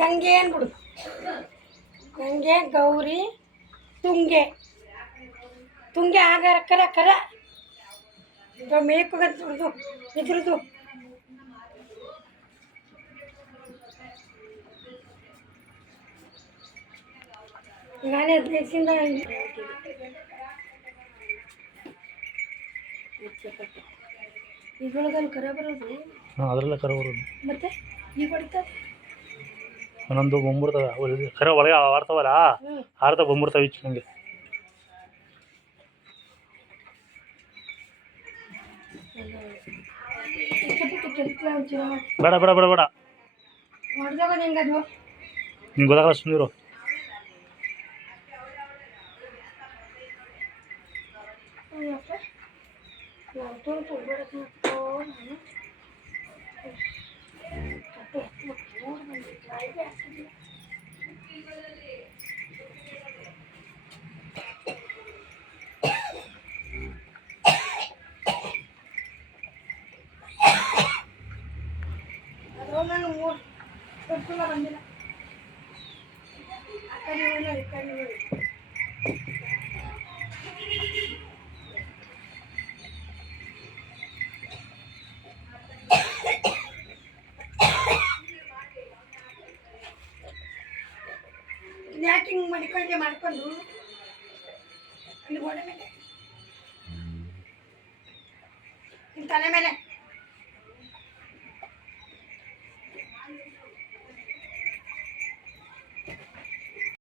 ಗಂಗೆ ಅನ್ಬಿಡು. ಗಂಗೆ ಗೌರಿ ತುಂಗೆ ತುಂಗೆ ಆಗಾರ ಕರ ಕರ ಮೇಕುಗಂತು ಇದ್ರದ್ದು ನಾನೇ ದೇಶದಿಂದ ಇದ್ರೊಳಗಲ್ಲಿ ಕರ ಬರೋದು. ಅದರಲ್ಲ ಕರ ಬರೋದು. ಮತ್ತೆ ಈಗ ಹೊಡಿತಾರೆ ಒಂದೊಂದು ಬಂದ್ಬಿಡ್ತವೆ ಕರ ಒಳಗೆ ಆಡ್ತಾವಲ್ಲ ಆಡ್ತಾ ಬಂದ್ಬಿಡ್ತಾವೆ ಈಚೆ ಹಂಗೆ. ಬೇಡ ಬೇಡ ಬೇಡ ಬೇಡ ಹೊಡೆದಾಗ ಹೆಂಗದು ನಿಂಗೆ ಗೊತ್ತಾಗಲ್ಲ ಸುಮ್ಮನಿರು. ನಾನು 3 ಬಂದಿಲ್ಲ. ಯಾಕೆ ಹಿಂಗೆ ಮಾಡ್ಕೊಂಡು ಅಲ್ಲಿ ಗೋಡೆ ಮೇಲೆ ನಿಮ್ಮ ತಲೆ ಮೇಲೆ